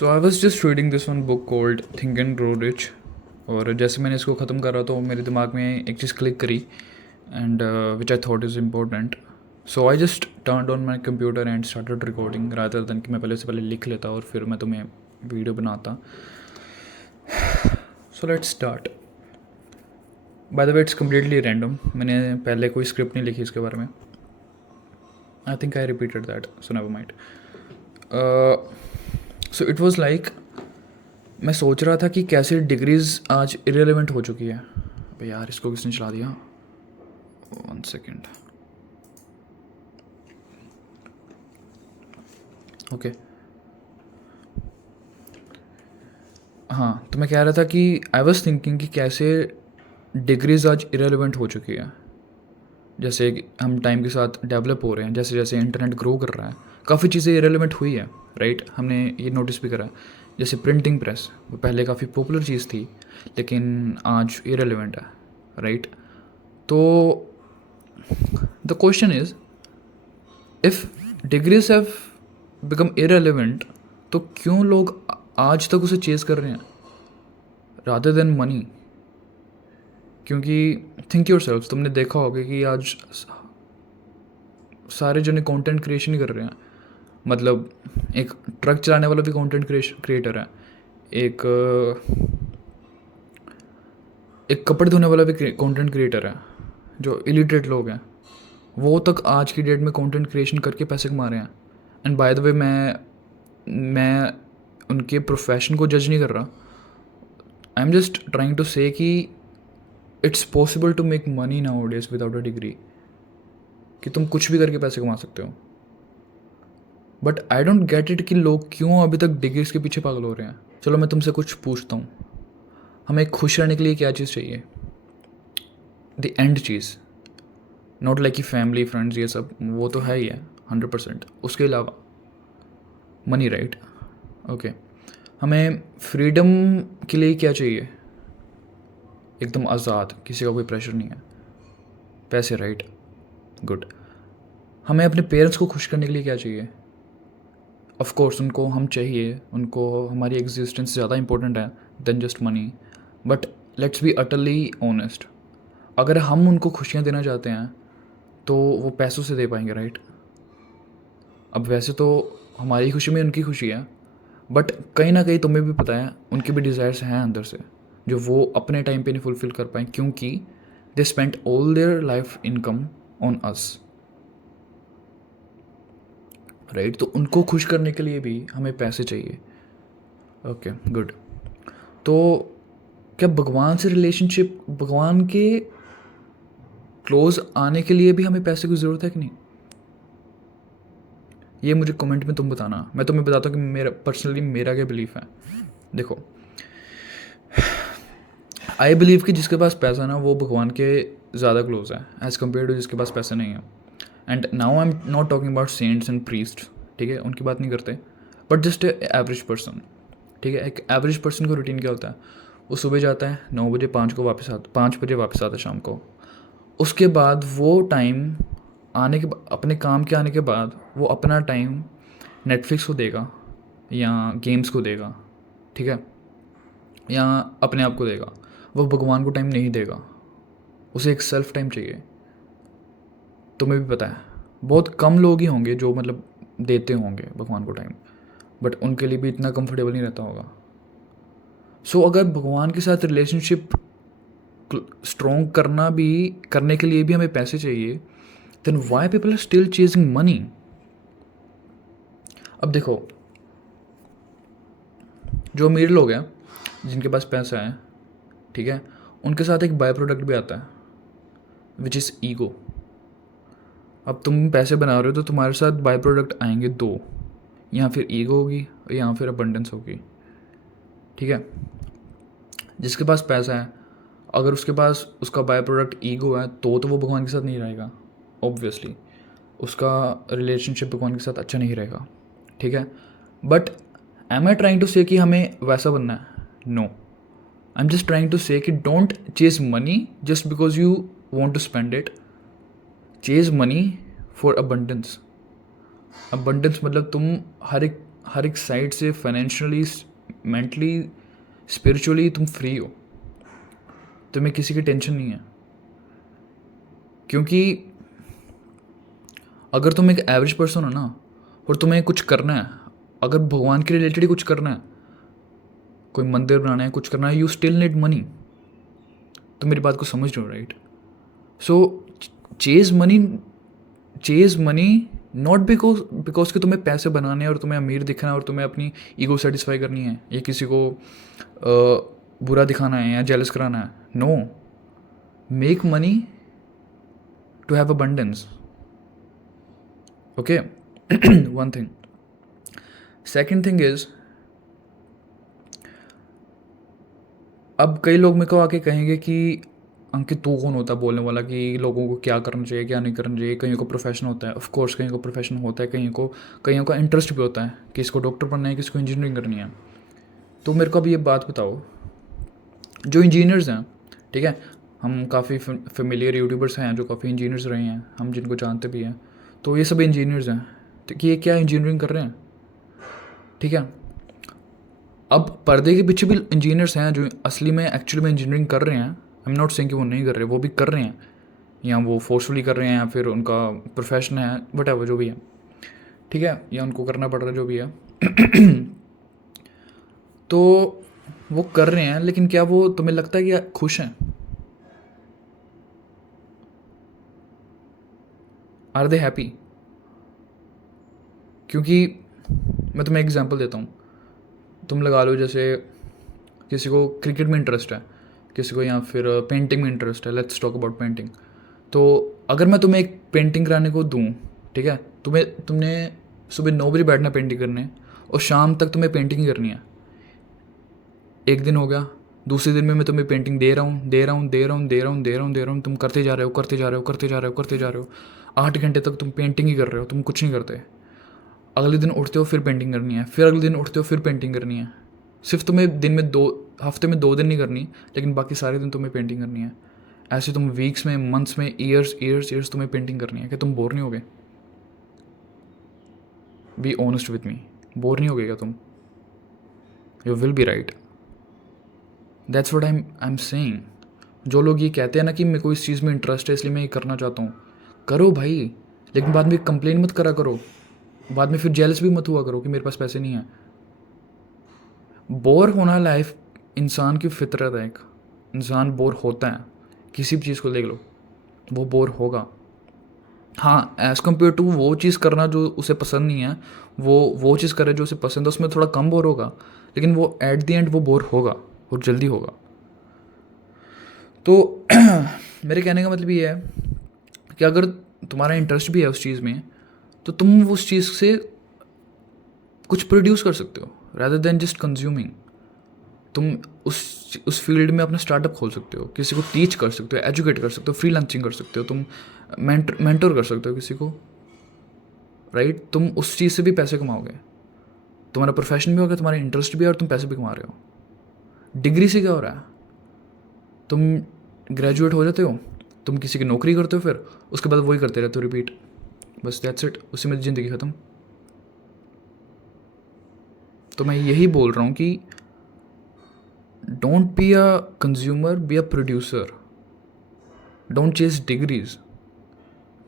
So I was just reading this one book called think and grow rich. और जैसे मैंने इसको ख़त्म करा तो मेरे दिमाग में एक चीज़ क्लिक करी and which I thought is important. So I just turn on my computer and started recording rather than कि मैं पहले से पहले लिख लेता और फिर मैं तुम्हें वीडियो बनाता। So let's start. By the way it's completely random, मैंने पहले कोई स्क्रिप्ट नहीं लिखी इसके बारे में। I think I repeated that, so never mind. So it was like, मैं सोच रहा था कि कैसे डिग्रीज़ आज इरेलीवेंट हो चुकी है। भाई यार, इसको किसने चला दिया? 1 सेकेंड। ओके, हाँ, तो मैं कह रहा था कि आई वॉज थिंकिंग कि कैसे डिग्रीज़ आज इरेलीवेंट हो चुकी है। जैसे कि हम टाइम के साथ डेवलप हो रहे हैं, जैसे जैसे इंटरनेट ग्रो कर रहा है, काफ़ी चीज़ें इरेलीवेंट हुई है, राइट। हमने ये नोटिस भी करा है। जैसे प्रिंटिंग प्रेस, वो पहले काफ़ी पॉपुलर चीज़ थी लेकिन आज इरेलीवेंट है, राइट। तो the question is, if degrees have become irrelevant, तो क्यों लोग आज तक उसे चेज़ कर रहे हैं रादर देन मनी? क्योंकि थिंक योर सेल्फ, तुमने देखा होगा कि आज सारे जने कंटेंट क्रिएशन ही कर रहे हैं। मतलब एक ट्रक चलाने वाला भी कंटेंट क्रिएटर है, एक एक कपड़े धोने वाला भी कंटेंट क्रिएटर है। जो इलिटरेट लोग हैं वो तक आज की डेट में कंटेंट क्रिएशन करके पैसे कमा रहे हैं। एंड बाय द वे, मैं उनके प्रोफेशन को जज नहीं कर रहा। I am just trying to say कि it's possible to make money nowadays without a degree, कि तुम कुछ भी करके पैसे कमा सकते हो। But I don't get it कि लोग क्यों अभी तक डिग्रीज के पीछे पागल हो रहे हैं। चलो मैं तुमसे कुछ पूछता हूँ, हमें खुश रहने के लिए क्या चीज़ चाहिए? The and cheese, not like कि फैमिली फ्रेंड्स ये सब, वो तो है ही है 100%। उसके अलावा मनी, राइट। ओके, हमें फ्रीडम के लिए क्या चाहिए? एकदम आज़ाद, किसी का कोई प्रेशर नहीं है। पैसे, राइट। गुड। हमें अपने पेरेंट्स को खुश करने के लिए क्या चाहिए? ऑफ कोर्स उनको हम चाहिए, उनको हमारी एग्जिस्टेंस ज़्यादा इंपॉर्टेंट है than just money. But let's be utterly honest, अगर हम उनको खुशियाँ देना चाहते हैं तो वो पैसों से दे पाएंगे, राइट। अब वैसे तो हमारी खुशी में उनकी खुशी है, बट कहीं ना कहीं तुम्हें भी पता है उनके भी डिज़ायर्स हैं अंदर से, जो वो अपने टाइम पे नहीं फुलफ़िल कर पाए क्योंकि they spend all their life income on us, right. तो उनको खुश करने के लिए भी हमें पैसे चाहिए। Okay, good. तो क्या भगवान से रिलेशनशिप, भगवान के क्लोज आने के लिए भी हमें पैसे की ज़रूरत है कि नहीं? ये मुझे कमेंट में तुम बताना। मैं तुम्हें बताता हूँ कि मेरा पर्सनली मेरा क्या बिलीफ है। देखो, आई बिलीव कि जिसके पास पैसा ना वो भगवान के ज़्यादा क्लोज है एज़ कम्पेयर टू जिसके पास पैसा नहीं है। And now I am not talking about saints and priest, ठीक है, उनकी बात नहीं करते, बट जस्ट एवरेज पर्सन, ठीक है। एक एवरेज पर्सन का रूटीन क्या होता है? वो सुबह जाता है 9 बजे, 5 बजे वापस आता है शाम को। उसके बाद वो टाइम आने के अपने काम के आने के बाद वो अपना टाइम नेटफ्लिक्स को देगा या गेम्स को देगा, ठीक है, या अपने आप को देगा। वो भगवान को टाइम नहीं देगा, उसे एक सेल्फ टाइम चाहिए। तुम्हें भी पता है बहुत कम लोग ही होंगे जो मतलब देते होंगे भगवान को टाइम, बट उनके लिए भी इतना कंफर्टेबल नहीं रहता होगा। सो अगर भगवान के साथ रिलेशनशिप स्ट्रॉन्ग करने के लिए भी हमें पैसे चाहिए, then why people are still chasing money? अब देखो, जो अमीर लोग हैं जिनके पास पैसा है, ठीक है, उनके साथ एक बाय प्रोडक्ट भी आता है विच इज़ ईगो। अब तुम पैसे बना रहे हो तो तुम्हारे साथ बाय प्रोडक्ट आएंगे दो, या फिर ईगो होगी या फिर अबंडेंस होगी, ठीक है। जिसके पास पैसा है, अगर उसके पास उसका बाय प्रोडक्ट ईगो है तो वो भगवान के साथ नहीं रहेगा, ऑब्वियसली उसका रिलेशनशिप भगवान के साथ अच्छा नहीं रहेगा, ठीक है। But am I trying to say कि हमें वैसा बनना है? No, I am just trying to say कि don't chase money just because you want to spend it. Chase money for abundance. Abundance मतलब तुम हर एक हर एक साइड से फाइनेंशियली, मेंटली, स्पिरिचुअली तुम फ्री हो, तुम्हें किसी की टेंशन नहीं है। क्योंकि अगर तुम एक एवरेज पर्सन हो ना और तुम्हें कुछ करना है, अगर भगवान के रिलेटेड ही कुछ करना है, कोई मंदिर बनाना है, कुछ करना है, यू स्टिल नीड मनी। तुम मेरी बात को समझ रहे हो, right? So chase money, chase money not because कि तुम्हें पैसे बनाने हैं और तुम्हें अमीर दिखना है और तुम्हें अपनी ईगो सेटिस्फाई करनी है या किसी को बुरा दिखाना है या जेलस कराना है। No, make money to have abundance, okay? One thing. Second thing is, अब कई लोग मेरे को आके कहेंगे कि अंकित तू कौन होता है बोलने वाला कि लोगों को क्या करना चाहिए क्या नहीं करना चाहिए। कईयों को प्रोफेशन होता है, ऑफ कोर्स कईयों को प्रोफेशन होता है, कईयों का इंटरेस्ट भी होता है, किसी को डॉक्टर बनना है, किसी को इंजीनियरिंग करनी है। तो मेरे को अब ये बात बताओ, जो इंजीनियर्स हैं, ठीक है, हम काफ़ी फेमिलियर यूट्यूबर्स हैं जो काफ़ी इंजीनियर्स रहे हैं, हम जिनको जानते भी हैं, तो ये सब इंजीनियर्स हैं, तो कि ये क्या इंजीनियरिंग कर रहे हैं, ठीक है? अब पर्दे के पीछे भी इंजीनियर्स हैं जो असली में एक्चुअली में इंजीनियरिंग कर रहे हैं। आई एम नॉट सेइंग कि वो नहीं कर रहे, वो भी कर रहे हैं, या वो फोर्सफुली कर रहे हैं, या फिर उनका प्रोफेशन है, वट जो भी है, ठीक है, या उनको करना पड़ रहा है, जो भी है। तो वो कर रहे हैं, लेकिन क्या वो तुम्हें लगता है कि खुश हैं? Are they happy? क्योंकि मैं तुम्हें एग्जांपल देता हूँ। तुम लगा लो जैसे किसी को क्रिकेट में इंटरेस्ट है, किसी को या फिर पेंटिंग में इंटरेस्ट है, लेट्स टॉक अबाउट पेंटिंग। तो अगर मैं तुम्हें एक पेंटिंग कराने को दूँ, ठीक है, तुमने सुबह 9 बजे बैठना पेंटिंग करने और शाम तक तुम्हें पेंटिंग ही करनी है। एक दिन हो गया, दूसरे दिन में मैं तुम्हें पेंटिंग दे रहा हूँ, दे रहा हूँ, दे रहा हूँ, दे रहा हूँ, दे रहा हूँ, दे रहा हूँ, तुम करते जा रहे हो, करते जा रहे हो, करते जा रहे हो, करते जा रहे हो। 8 घंटे तक तुम पेंटिंग ही कर रहे हो, तुम कुछ नहीं करते। अगले दिन उठते हो फिर पेंटिंग करनी है, फिर अगले दिन उठते हो फिर पेंटिंग करनी है। सिर्फ तुम्हें दिन में हफ्ते में 2 दिन नहीं करनी, लेकिन बाकी सारे दिन तुम्हें पेंटिंग करनी है। ऐसे तुम वीक्स में, मंथ्स में, ईयर्स ईयर्स ईयर्स तुम्हें पेंटिंग करनी है। क्या तुम बोर नहीं होगे? Be honest with me, bore नहीं होगे क्या तुम? You will be right. That's what I am saying. जो लोग ये कहते हैं ना कि मेरे को इस चीज़ में इंटरेस्ट है इसलिए मैं ये करना चाहता हूँ, करो भाई, लेकिन बाद में कंप्लेन मत करा करो, बाद में फिर जेलस भी मत हुआ करो कि मेरे पास पैसे नहीं है। बोर होना लाइफ इंसान की फितरत है। एक इंसान बोर होता है, किसी भी चीज़ को देख लो, वो बोर होगा। हाँ, एज़ कम्पेयर टू वो चीज़ करना जो उसे पसंद नहीं है, वो चीज़ करे जो उसे पसंद है, उसमें थोड़ा कम बोर होगा, लेकिन वो एट द एंड वो बोर होगा और जल्दी होगा। तो मेरे कहने का मतलब ये है कि अगर तुम्हारा इंटरेस्ट भी है उस चीज़ में, तो तुम उस चीज़ से कुछ प्रोड्यूस कर सकते हो रादर देन जस्ट कंज्यूमिंग। तुम उस फील्ड में अपना स्टार्टअप खोल सकते हो, किसी को टीच कर सकते हो, एजुकेट कर सकते हो, फ्रीलांसिंग कर सकते हो, तुम मेंटोर कर सकते हो किसी को, राइट? तुम उस चीज़ से भी पैसे कमाओगे, तुम्हारा प्रोफेशन भी होगा, तुम्हारा इंटरेस्ट भी है और तुम पैसे भी कमा रहे हो। डिग्री से क्या हो रहा है? तुम ग्रेजुएट हो जाते हो, तुम किसी की नौकरी करते हो, फिर उसके बाद वही करते रहते हो, रिपीट, बस दैट्स इट, उसी में ज़िंदगी ख़त्म। तो मैं यही बोल रहा हूँ कि don't be a consumer, be a producer. Don't chase degrees.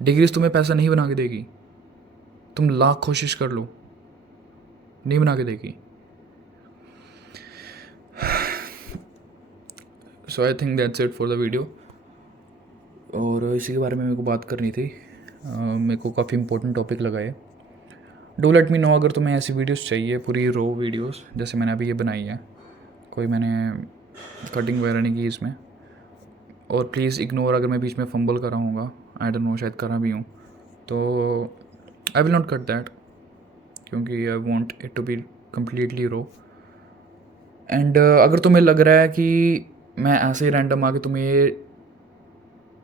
Degrees तुम्हें पैसा नहीं बना के देगी, तुम लाख कोशिश कर लो, नहीं बना के देगी। So I think that's it for the video. और इसी के बारे में मेरे को बात करनी थी, मेरे को काफ़ी इंपॉर्टेंट टॉपिक लगा है। डू लेट मी नो अगर तुम्हें ऐसी वीडियोस चाहिए, पूरी रो वीडियोस जैसे मैंने अभी ये बनाई है, कोई मैंने कटिंग वगैरह नहीं की इसमें। और प्लीज़ इग्नोर अगर मैं बीच में फंबल कर रहा हूँगा, आई डोंट नो, शायद करा भी हूँ, तो I will not cut that, क्योंकि I want it to be completely raw. And अगर तुम्हें लग रहा है कि मैं ऐसे ही रैंडम आके तुम्हें ये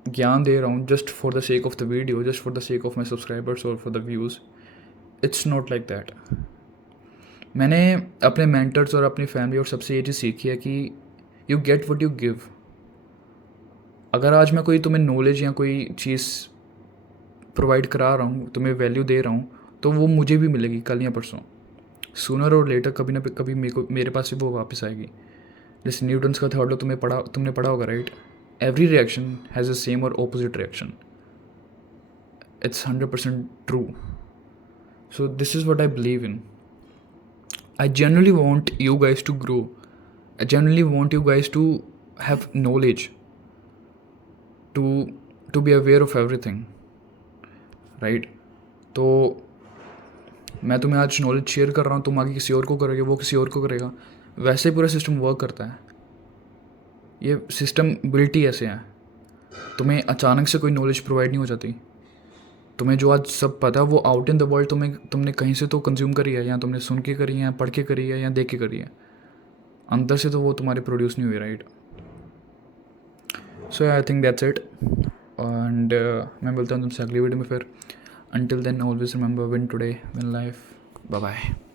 ज्ञान दे रहा हूँ just for the sake of the video, just for the sake of my subscribers और for the views, it's not like that. मैंने अपने मेंटर्स और अपनी फैमिली और सबसे ये चीज़ सीखी है कि you get what you give. अगर आज मैं कोई तुम्हें नॉलेज या कोई चीज़ प्रोवाइड करा रहा हूँ, तुम्हें वैल्यू दे रहा हूँ, तो वो मुझे भी मिलेगी कल या परसों। सूनर और लेटर कभी ना कभी मेरे पास भी वो वापस आएगी। जैसे न्यूटन्स का थर्ड लॉ तुमने पढ़ा होगा, right? Every reaction has a same और opposite reaction. It's 100% true. So this is what I believe in. I genuinely want you guys to grow. I genuinely want you guys to have knowledge, to be aware of everything, right? तो मैं तुम्हें आज knowledge share कर रहा हूँ, तुम आगे किसी और को करोगे, वो किसी और को करेगा। वैसे पूरा सिस्टम वर्क करता है। ये सिस्टम बिल्टी ऐसे है, तुम्हें अचानक से कोई नॉलेज प्रोवाइड नहीं हो जाती। तुम्हें जो आज सब पता है वो आउट इन द वर्ल्ड तुमने कहीं से तो कंज्यूम करी है, या तुमने सुन के करी है, या पढ़ के करी है, या देख के करी है। अंदर से तो वो तुम्हारे प्रोड्यूस नहीं हुई, right? So I think that's it. And मैं बोलता हूँ तुमसे अगली वीडियो में फिर। Until then always remember, win today win life. Bye bye.